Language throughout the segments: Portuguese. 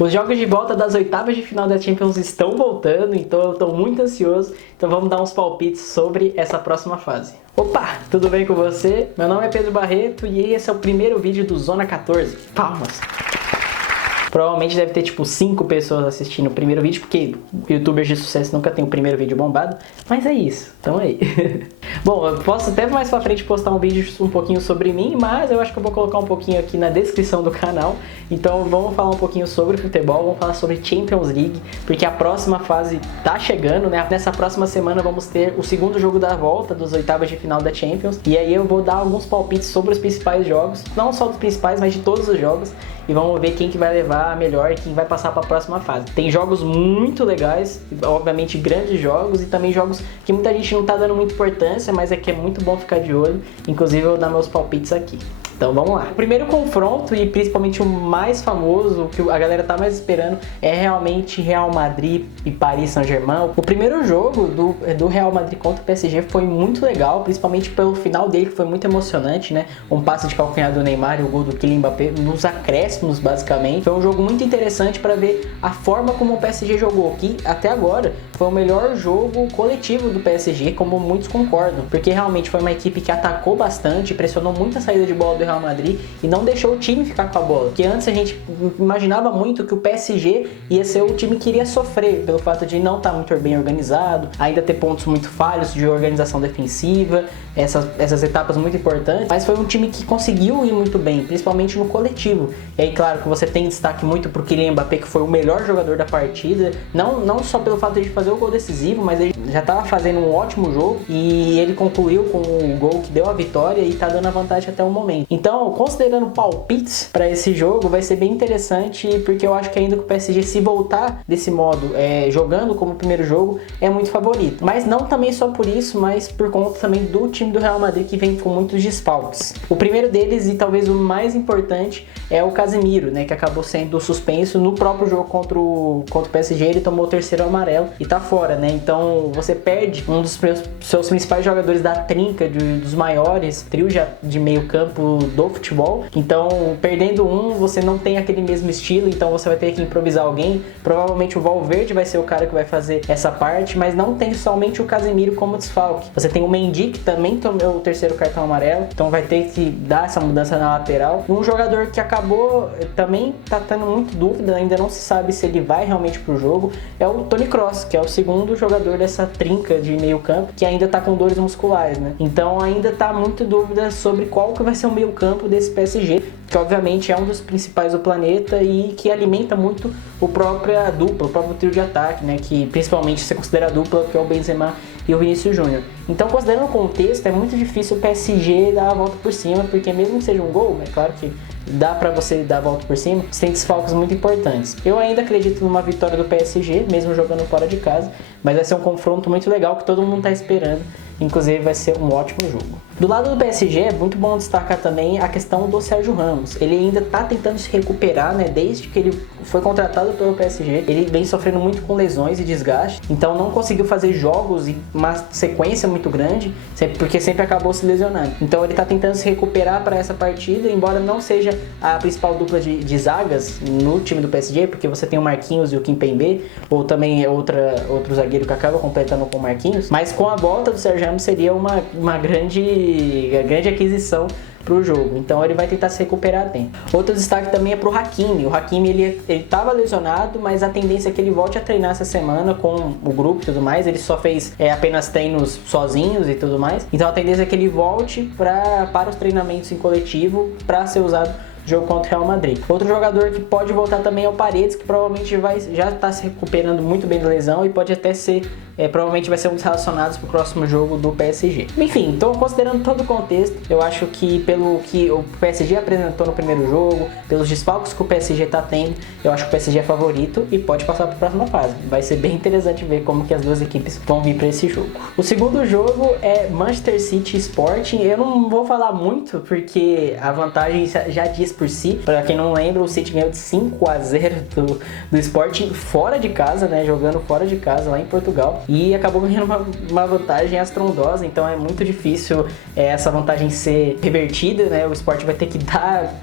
Os jogos de volta das oitavas de final da Champions estão voltando, então eu estou muito ansioso. Então vamos dar uns palpites sobre essa próxima fase. Opa, tudo bem com você? Meu nome é Pedro Barreto e esse é o primeiro vídeo do Zona 14. Palmas! Provavelmente deve ter tipo 5 pessoas assistindo o primeiro vídeo, porque youtubers de sucesso nunca tem o primeiro vídeo bombado. Mas é isso, então aí. Bom, eu posso até mais pra frente postar um vídeo um pouquinho sobre mim, mas eu acho que eu vou colocar um pouquinho aqui na descrição do canal. Então vamos falar um pouquinho sobre futebol, vamos falar sobre Champions League, porque a próxima fase tá chegando, né? Nessa próxima semana vamos ter o segundo jogo da volta dos oitavas de final da Champions. E aí eu vou dar alguns palpites sobre os principais jogos, não só dos principais, mas de todos os jogos. E vamos ver quem que vai levar a melhor e quem vai passar para a próxima fase. Tem jogos muito legais, obviamente grandes jogos, e também jogos que muita gente não tá dando muita importância, mas é que é muito bom ficar de olho. Inclusive eu vou dar meus palpites aqui. Então vamos lá. O primeiro confronto, e principalmente o mais famoso, o que a galera tá mais esperando, é realmente Real Madrid e Paris Saint-Germain. O primeiro jogo do Real Madrid contra o PSG foi muito legal, principalmente pelo final dele, que foi muito emocionante, né? Um passe de calcanhar do Neymar e o gol do Kylian Mbappé nos acréscimos, basicamente. Foi um jogo muito interessante para ver a forma como o PSG jogou, que até agora foi o melhor jogo coletivo do PSG, como muitos concordam, porque realmente foi uma equipe que atacou bastante, pressionou muito a saída de bola do Real Madrid e não deixou o time ficar com a bola, porque antes a gente imaginava muito que o PSG ia ser o time que iria sofrer pelo fato de não estar muito bem organizado, ainda ter pontos muito falhos de organização defensiva, essas etapas muito importantes, mas foi um time que conseguiu ir muito bem, principalmente no coletivo. E aí claro que você tem destaque muito pro Kylian Mbappé, que foi o melhor jogador da partida, não só pelo fato de fazer o gol decisivo, mas ele já estava fazendo um ótimo jogo e ele concluiu com o gol que deu a vitória e tá dando a vantagem até o momento. Então, considerando palpites para esse jogo, vai ser bem interessante, porque eu acho que ainda que o PSG, se voltar desse modo, jogando como primeiro jogo, é muito favorito. Mas não também só por isso, mas por conta também do time do Real Madrid, que vem com muitos desfalques. O primeiro deles, e talvez o mais importante, é o Casemiro, né, que acabou sendo suspenso no próprio jogo contra o PSG. Ele tomou o terceiro amarelo e tá fora, né? Então você perde um dos seus principais jogadores da trinca, dos maiores trio de meio campo do futebol. Então, perdendo um, você não tem aquele mesmo estilo, então você vai ter que improvisar alguém. Provavelmente o Valverde vai ser o cara que vai fazer essa parte, mas não tem somente o Casemiro como desfalque. Você tem o Mendy, que também tomou o terceiro cartão amarelo, então vai ter que dar essa mudança na lateral. Um jogador que acabou também tá tendo muito dúvida, ainda não se sabe se ele vai realmente pro jogo, é o Toni Kroos, que é o segundo jogador dessa trinca de meio campo, que ainda tá com dores musculares, né? Então ainda tá muito dúvida sobre qual que vai ser o meio campo desse PSG, que obviamente é um dos principais do planeta e que alimenta muito o próprio trio de ataque, né? Que principalmente se considera a dupla, que é o Benzema e o Vinícius Júnior. Então, considerando o contexto, é muito difícil o PSG dar a volta por cima, porque mesmo que seja um gol, é claro que dá pra você dar a volta por cima, você tem desfalques muito importantes. Eu ainda acredito numa vitória do PSG, mesmo jogando fora de casa, mas vai ser um confronto muito legal que todo mundo tá esperando. Inclusive vai ser um ótimo jogo. Do lado do PSG é muito bom destacar também a questão do Sérgio Ramos. Ele ainda tá tentando se recuperar, né? Desde que ele foi contratado pelo PSG, ele vem sofrendo muito com lesões e desgaste, então não conseguiu fazer jogos em uma sequência muito grande, porque sempre acabou se lesionando. Então ele tá tentando se recuperar para essa partida, embora não seja a principal dupla de zagas no time do PSG, porque você tem o Marquinhos e o Kimpembe, ou também outro zagueiro que acaba completando com o Marquinhos, mas com a volta do Sérgio Ramos seria uma grande aquisição pro jogo, então ele vai tentar se recuperar bem. Outro destaque também é pro Hakimi. O Hakimi ele tava lesionado, mas a tendência é que ele volte a treinar essa semana com o grupo e tudo mais. Ele só fez apenas treinos sozinhos e tudo mais, então a tendência é que ele volte para os treinamentos em coletivo para ser usado jogo contra o Real Madrid. Outro jogador que pode voltar também é o Paredes, que provavelmente já está se recuperando muito bem da lesão e pode até ser, provavelmente vai ser um dos relacionados para o próximo jogo do PSG. Enfim, então considerando todo o contexto, eu acho que pelo que o PSG apresentou no primeiro jogo, pelos desfalques que o PSG está tendo, eu acho que o PSG é favorito e pode passar para a próxima fase. Vai ser bem interessante ver como que as duas equipes vão vir para esse jogo. O segundo jogo é Manchester City Sporting. Eu não vou falar muito porque a vantagem já diz por si. Para quem não lembra, o City ganhou de 5-0 do Sporting fora de casa, né? Jogando fora de casa lá em Portugal. e acabou ganhando uma vantagem estrondosa, então é muito difícil essa vantagem ser revertida, né? O Sport vai ter que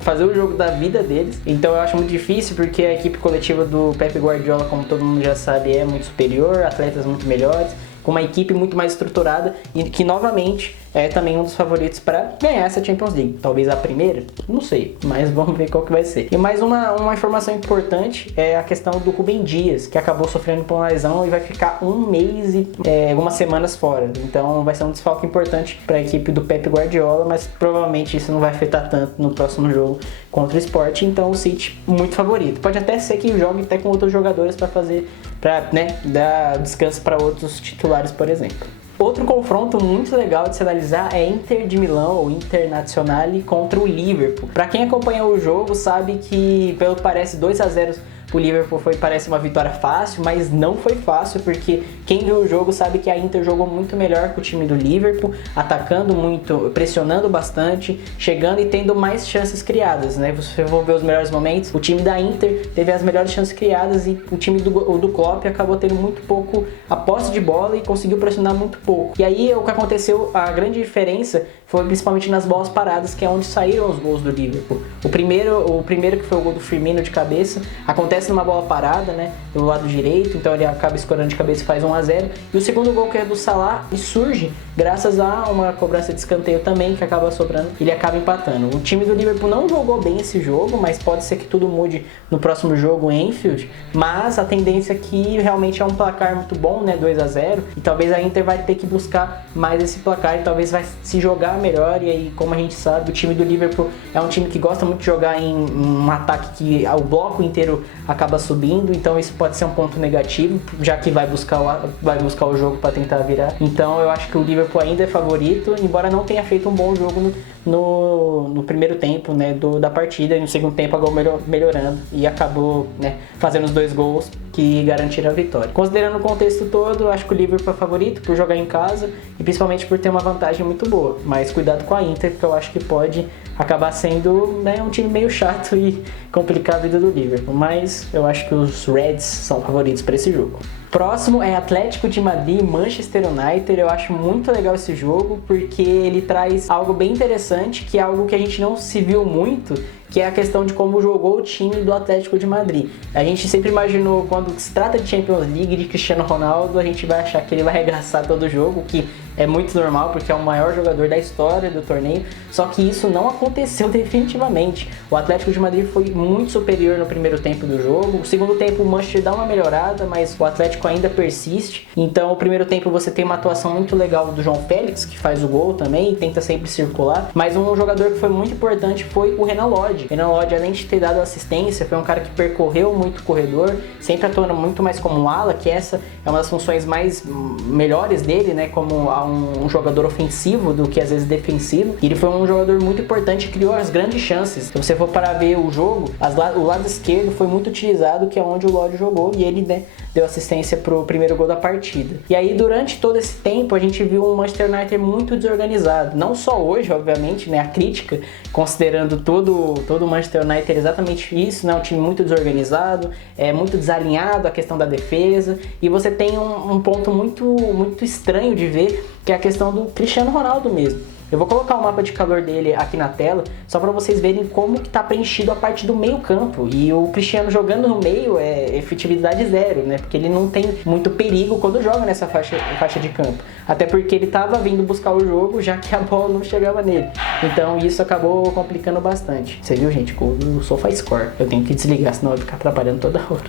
fazer o jogo da vida deles, então eu acho muito difícil porque a equipe coletiva do Pep Guardiola, como todo mundo já sabe, é muito superior, atletas muito melhores, com uma equipe muito mais estruturada e que novamente é também um dos favoritos para ganhar essa Champions League. Talvez a primeira? Não sei, mas vamos ver qual que vai ser. E mais uma informação importante é a questão do Rúben Dias, que acabou sofrendo por uma lesão e vai ficar um mês e algumas semanas fora. Então vai ser um desfalque importante para a equipe do Pep Guardiola, mas provavelmente isso não vai afetar tanto no próximo jogo contra o Sport. Então o City muito favorito. Pode até ser que jogue até com outros jogadores para dar descanso para outros titulares, por exemplo. Outro confronto muito legal de se analisar é Inter de Milão, ou Internazionale, contra o Liverpool. Para quem acompanhou o jogo sabe que, pelo que parece, 2-0 o Liverpool parece uma vitória fácil, mas não foi fácil, porque quem viu o jogo sabe que a Inter jogou muito melhor que o time do Liverpool, atacando muito, pressionando bastante, chegando e tendo mais chances criadas, né? Você for ver os melhores momentos, o time da Inter teve as melhores chances criadas e o time do Klopp acabou tendo muito pouco a posse de bola e conseguiu pressionar muito pouco. E aí o que aconteceu, a grande diferença foi principalmente nas bolas paradas, que é onde saíram os gols do Liverpool. O primeiro que foi o gol do Firmino de cabeça, acontece numa bola parada, né, do lado direito, então ele acaba escorando de cabeça e faz 1-0. E o segundo gol, que é do Salah, e surge graças a uma cobrança de escanteio também, que acaba sobrando, ele acaba empatando. O time do Liverpool não jogou bem esse jogo, mas pode ser que tudo mude no próximo jogo em Anfield, mas a tendência aqui realmente é um placar muito bom, né, 2-0, e talvez a Inter vai ter que buscar mais esse placar e talvez vai se jogar melhor. E aí, como a gente sabe, o time do Liverpool é um time que gosta muito de jogar em um ataque que o bloco inteiro acaba subindo, então isso pode ser um ponto negativo, já que vai buscar o jogo para tentar virar. Então eu acho que o Liverpool ainda é favorito, embora não tenha feito um bom jogo no primeiro tempo, né, da partida, e no segundo tempo acabou melhorando e acabou, né, fazendo os 2 gols que garantiram a vitória. Considerando o contexto todo, eu acho que o Liverpool é favorito por jogar em casa e principalmente por ter uma vantagem muito boa, mas cuidado com a Inter, porque eu acho que pode acabar sendo, né, um time meio chato e complicar a vida do Liverpool, mas eu acho que os Reds são favoritos para esse jogo. Próximo é Atlético de Madrid e Manchester United. Eu acho muito legal esse jogo porque ele traz algo bem interessante, que é algo que a gente não se viu muito, que é a questão de como jogou o time do Atlético de Madrid. A gente sempre imaginou, quando se trata de Champions League, de Cristiano Ronaldo, a gente vai achar que ele vai arregaçar todo o jogo, que é muito normal porque é o maior jogador da história do torneio, só que isso não aconteceu definitivamente. O Atlético de Madrid foi muito superior no primeiro tempo do jogo, o segundo tempo o Manchester dá uma melhorada, mas o Atlético ainda persiste. Então o primeiro tempo você tem uma atuação muito legal do João Félix, que faz o gol também e tenta sempre circular, mas um jogador que foi muito importante foi o Renan Lodge. Renan Lodge, além de ter dado assistência, foi um cara que percorreu muito o corredor, sempre atuando muito mais como um ala, que essa é uma das funções mais melhores dele, né, como um jogador ofensivo do que às vezes defensivo. E ele foi um jogador muito importante, criou as grandes chances. Se você for para ver o jogo, o lado esquerdo foi muito utilizado, que é onde o Lodge jogou, e ele, né, deu assistência pro primeiro gol da partida. E aí, durante todo esse tempo, a gente viu um Manchester United muito desorganizado. Não só hoje, obviamente, né, a crítica, considerando todo o Manchester United é exatamente isso, né, um time muito desorganizado, muito desalinhado, a questão da defesa, e você tem um ponto muito estranho de ver, que é a questão do Cristiano Ronaldo mesmo. Eu vou colocar o mapa de calor dele aqui na tela, só para vocês verem como que tá preenchido a parte do meio campo. E o Cristiano jogando no meio é efetividade zero, né? Porque ele não tem muito perigo quando joga nessa faixa de campo. Até porque ele tava vindo buscar o jogo, já que a bola não chegava nele. Então isso acabou complicando bastante. Você viu, gente? O SofaScore. Eu tenho que desligar, senão eu vou ficar atrapalhando toda hora.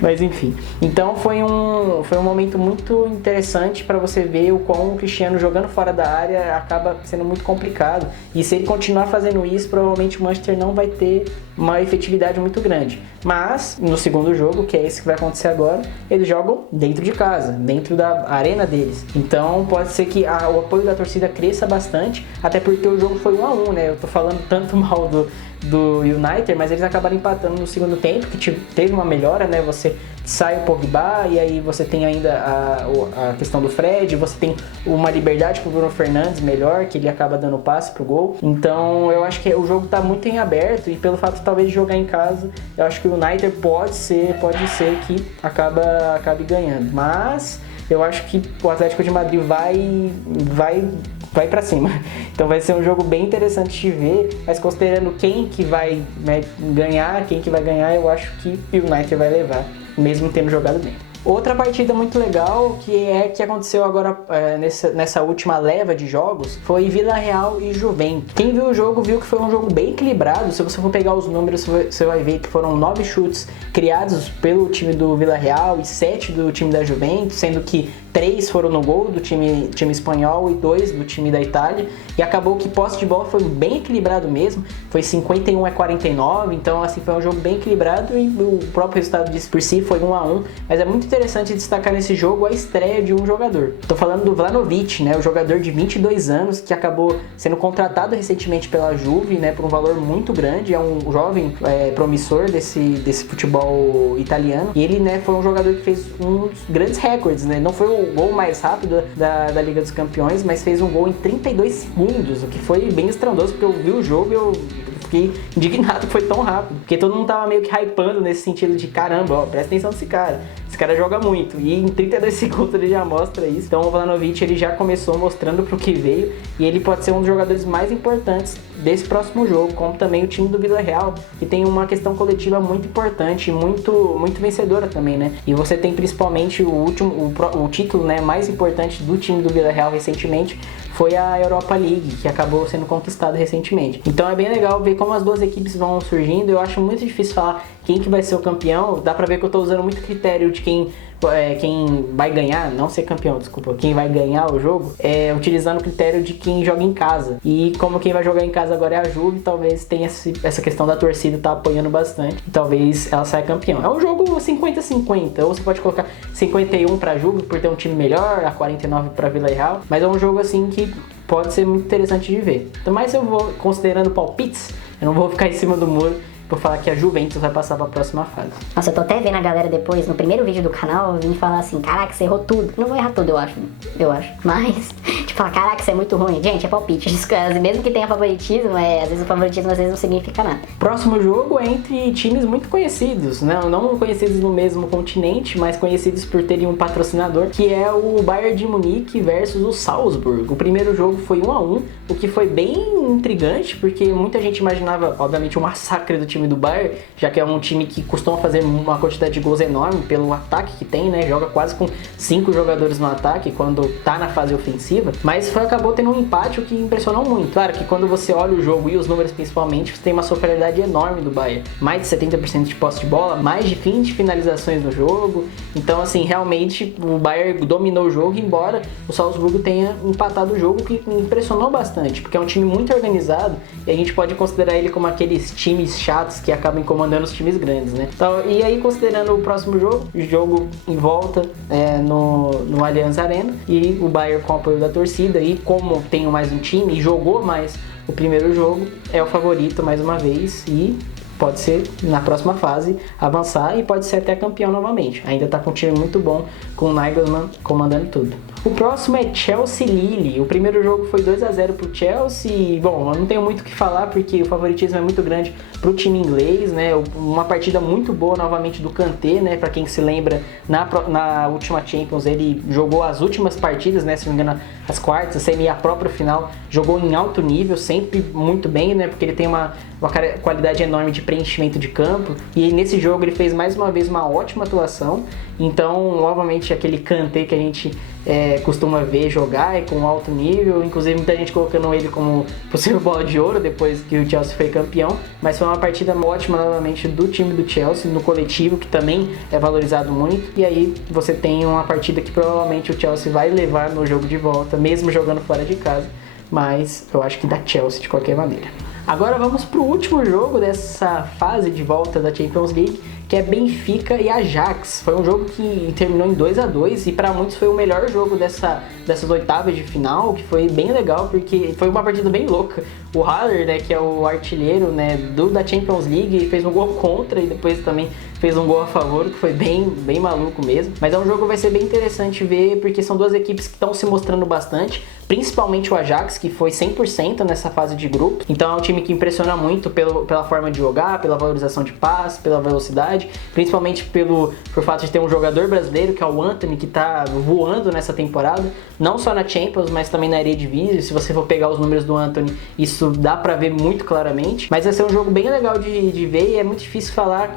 Mas enfim. Então foi um momento muito interessante para você ver o quão o Cristiano jogando fora da área acaba sendo muito complicado. E se ele continuar fazendo isso, provavelmente o Manchester não vai ter uma efetividade muito grande. Mas no segundo jogo, que é esse que vai acontecer agora, eles jogam dentro de casa, dentro da arena deles. Então pode ser que o apoio da torcida cresça bastante, até porque o jogo foi 1-1, né? Eu tô falando tanto mal do United, mas eles acabaram empatando no segundo tempo, que teve uma melhora, né? Você sai o Pogba e aí você tem ainda a questão do Fred, você tem uma liberdade pro Bruno Fernandes melhor, que ele acaba dando passe pro gol. Então eu acho que o jogo tá muito em aberto, e pelo fato de talvez jogar em casa, eu acho que o United pode ser que acabe ganhando. Mas eu acho que o Atlético de Madrid vai para cima. Então vai ser um jogo bem interessante de ver, mas considerando quem que vai, né, ganhar, eu acho que o United vai levar, mesmo tendo jogado bem. Outra partida muito legal que aconteceu agora nessa última leva de jogos foi Vila Real e Juventus. Quem viu o jogo viu que foi um jogo bem equilibrado. Se você for pegar os números, você vai ver que foram 9 chutes criados pelo time do Vila Real e 7 do time da Juventus, sendo que 3 foram no gol do time espanhol e 2 do time da Itália. E acabou que posse de bola foi bem equilibrado mesmo, foi 51-49, então assim foi um jogo bem equilibrado e o próprio resultado disso por si foi 1-1, mas é muito interessante destacar nesse jogo a estreia de um jogador. Tô falando do Vlahovic, né, o jogador de 22 anos que acabou sendo contratado recentemente pela Juve, né, por um valor muito grande, é um jovem promissor desse futebol italiano, e ele, né, foi um jogador que fez um dos grandes recordes, né, não foi o gol mais rápido da Liga dos Campeões, mas fez um gol em 32 segundos, o que foi bem estrondoso, porque eu vi o jogo e eu fiquei indignado que foi tão rápido, porque todo mundo tava meio que hypando nesse sentido de caramba, ó, presta atenção nesse cara, esse cara joga muito, e em 32 segundos ele já mostra isso. Então o Vlahovic, ele já começou mostrando pro que veio, e ele pode ser um dos jogadores mais importantes desse próximo jogo, como também o time do Vila Real, que tem uma questão coletiva muito importante, muito vencedora também, né? E você tem principalmente o título, né, mais importante do time do Vila Real recentemente, foi a Europa League, que acabou sendo conquistada recentemente. Então é bem legal ver como as duas equipes vão surgindo. Eu acho muito difícil falar quem que vai ser o campeão. Dá pra ver que eu tô usando muito critério de quem vai ganhar, não ser campeão, desculpa, quem vai ganhar o jogo, utilizando o critério de quem joga em casa. E como quem vai jogar em casa agora é a Juve, talvez tenha essa questão da torcida tá apoiando bastante, e talvez ela saia campeão. É um jogo 50-50, ou você pode colocar 51 pra Juve por ter um time melhor, a 49 pra Vila Real, mas é um jogo assim que pode ser muito interessante de ver. Então, mas eu vou, considerando palpites, eu não vou ficar em cima do muro por falar que a Juventus vai passar para a próxima fase. Nossa, eu tô até vendo a galera depois, no primeiro vídeo do canal, vindo falar assim, caraca, você errou tudo. Não vou errar tudo, eu acho. Mas, tipo, falar, caraca, isso é muito ruim. Gente, é palpite. Mesmo que tenha favoritismo, às vezes o favoritismo às vezes não significa nada. Próximo jogo é entre times muito conhecidos, né? Não conhecidos no mesmo continente, mas conhecidos por terem um patrocinador, que é o Bayern de Munique versus o Salzburg. O primeiro jogo foi 1-1, o que foi bem intrigante, porque muita gente imaginava, obviamente, um massacre do time do Bayern, já que é um time que costuma fazer uma quantidade de gols enorme pelo ataque que tem, né? Joga quase com 5 jogadores no ataque quando tá na fase ofensiva, mas acabou tendo um empate, o que impressionou muito. Claro que quando você olha o jogo e os números principalmente, você tem uma superioridade enorme do Bayern. Mais de 70% de posse de bola, mais de 20 finalizações no jogo. Então, assim, realmente o Bayern dominou o jogo, embora o Salzburgo tenha empatado o jogo, que me impressionou bastante, porque é um time muito organizado e a gente pode considerar ele como aqueles times chatos que acabam incomodando os times grandes, né? Então, e aí, considerando o próximo jogo, o jogo em volta no Allianz Arena, e o Bayern com o apoio da torcida, e como tem mais um time e jogou mais o primeiro jogo, é o favorito mais uma vez, e pode ser na próxima fase avançar e pode ser até campeão novamente. Ainda tá com um time muito bom, com o Nagelsmann comandando tudo. O próximo é Chelsea-Lille. O primeiro jogo foi 2-0 pro Chelsea. Bom, eu não tenho muito o que falar porque o favoritismo é muito grande pro time inglês, né? Uma partida muito boa novamente do Kanté, né? Pra quem se lembra, na última Champions ele jogou as últimas partidas, né? Se não me engano, as quartas, a semi e a própria final. Jogou em alto nível, sempre muito bem, né? Porque ele tem uma qualidade enorme de preenchimento de campo. E nesse jogo ele fez mais uma vez uma ótima atuação. Então, novamente, aquele Kanté que a gente costuma ver jogar com alto nível, inclusive muita gente colocando ele como possível bola de ouro depois que o Chelsea foi campeão, mas foi uma partida ótima novamente do time do Chelsea, no coletivo, que também é valorizado muito, e aí você tem uma partida que provavelmente o Chelsea vai levar no jogo de volta, mesmo jogando fora de casa, mas eu acho que dá Chelsea de qualquer maneira. Agora vamos para o último jogo dessa fase de volta da Champions League, que é Benfica e Ajax. Foi um jogo que terminou em 2-2 e para muitos foi o melhor jogo dessas oitavas de final, que foi bem legal porque foi uma partida bem louca. O Haller, né, que é o artilheiro, né, da Champions League, fez um gol contra e depois também fez um gol a favor, que foi bem maluco mesmo. Mas é um jogo que vai ser bem interessante ver, porque são duas equipes que estão se mostrando bastante. principalmente o Ajax, que foi 100% nessa fase de grupo. Então é um time que impressiona muito pela forma de jogar, pela valorização de passe, pela velocidade, principalmente por fato de ter um jogador brasileiro, que é o Antony, que tá voando nessa temporada, não só na Champions, mas também na Eredivisie. Se você for pegar os números do Antony, isso dá pra ver muito claramente. Mas vai ser um jogo bem legal de ver, e é muito difícil falar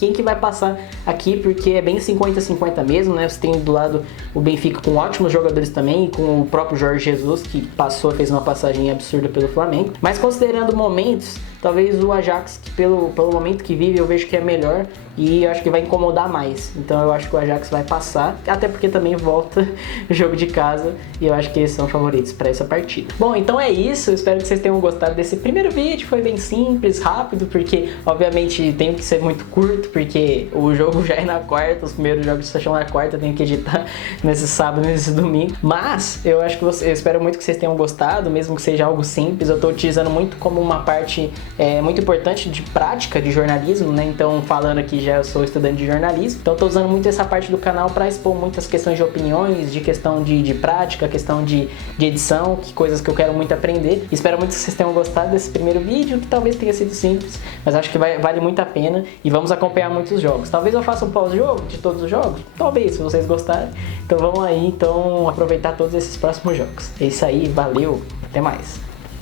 quem que vai passar aqui, porque é bem 50-50 mesmo, né? Você tem do lado o Benfica com ótimos jogadores também, com o próprio Jorge Jesus, que fez uma passagem absurda pelo Flamengo. Mas considerando momentos, talvez o Ajax, que pelo momento que vive, eu vejo que é melhor, e eu acho que vai incomodar mais. Então eu acho que o Ajax vai passar, até porque também volta o jogo de casa, e eu acho que eles são favoritos para essa partida. Bom, então é isso, eu espero que vocês tenham gostado desse primeiro vídeo. Foi bem simples, rápido, porque obviamente tem que ser muito curto, porque o jogo já é na quarta, os primeiros jogos fecham na quarta, eu tenho que editar nesse sábado, nesse domingo. Mas eu acho que eu espero muito que vocês tenham gostado, mesmo que seja algo simples. Eu tô utilizando muito como uma parte muito importante de prática de jornalismo, né? Então, falando aqui, já eu sou estudante de jornalismo, então tô usando muito essa parte do canal para expor muitas questões de opiniões, de questão de prática, questão de edição, que coisas que eu quero muito aprender. Espero muito que vocês tenham gostado desse primeiro vídeo, que talvez tenha sido simples, mas acho que vale muito a pena, e vamos acompanhar muitos jogos. Talvez eu faça um pós-jogo de todos os jogos, talvez, se vocês gostarem. Então vamos aí, aproveitar todos esses próximos jogos. É isso aí, valeu, até mais!